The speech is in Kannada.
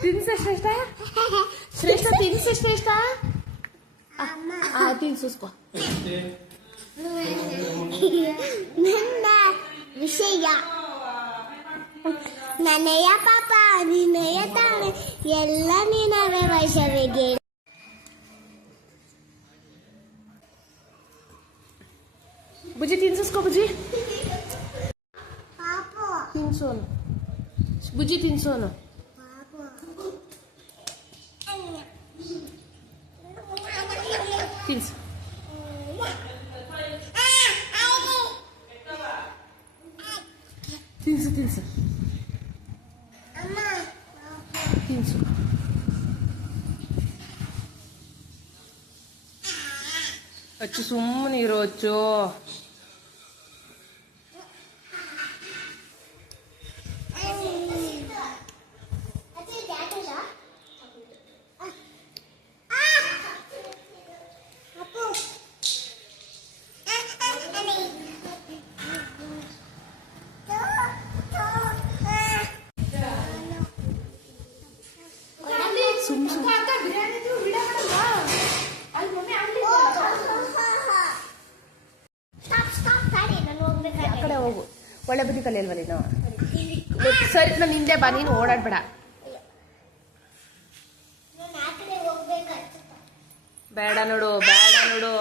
ತಿನ್ಸು ಶ್ರೇಷ್ಠ ಶ್ರೇಷ್ಠ ತಿನ್ಸು ಶ್ರೇಷ್ಠ ತಿನ್ಸುಸ್ಕೋ ನನ್ನ ವಿಷಯ ನನ್ನಯ ಪಾಪ ನಿನ್ನಯ ತಾಳೆ ಎಲ್ಲ ನಿನ್ನವೇ ವೈಷವಿಗೆ ಬುಜ್ಜಿ ತಿನ್ಸುಸ್ಕೋ ಬುಜ್ಜಿ ತಿನ್ಸೋನು ಬುಜ್ಜಿ ತಿನ್ಸೋನು ತಿನ್ಸು ತಿನ್ಸು ತಿನ್ಸು ತಿನ್ಸು ಅಚ್ಚು ಸುಮ್ಮನೆ ಇರೋ ಅಚ್ಚು ಆ ಕಡೆ ಹೋಗು ಒಳ್ಳೆ ಬುದ್ಧಿ ಕಲಿಯಲ್ವ ನೀನು ಸರಿ ನಾನು ಹಿಂದೆ ಬಾ ನೀನು ಓಡಾಡ್ಬೇಡ ಬೇಡ ನೋಡು ಬೇಡ ನೋಡು